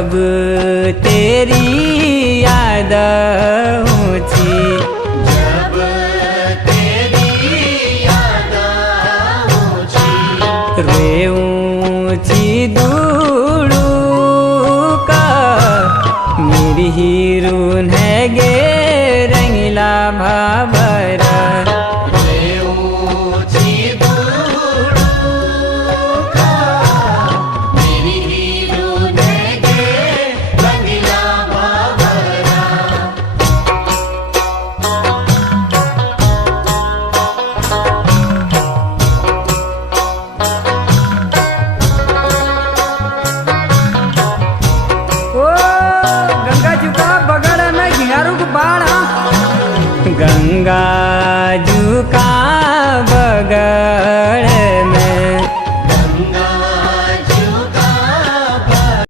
जब तेरी याद ऊंची जब तेरी याद ऊंची रे ऊंची दूड़ू का मेरी हीरू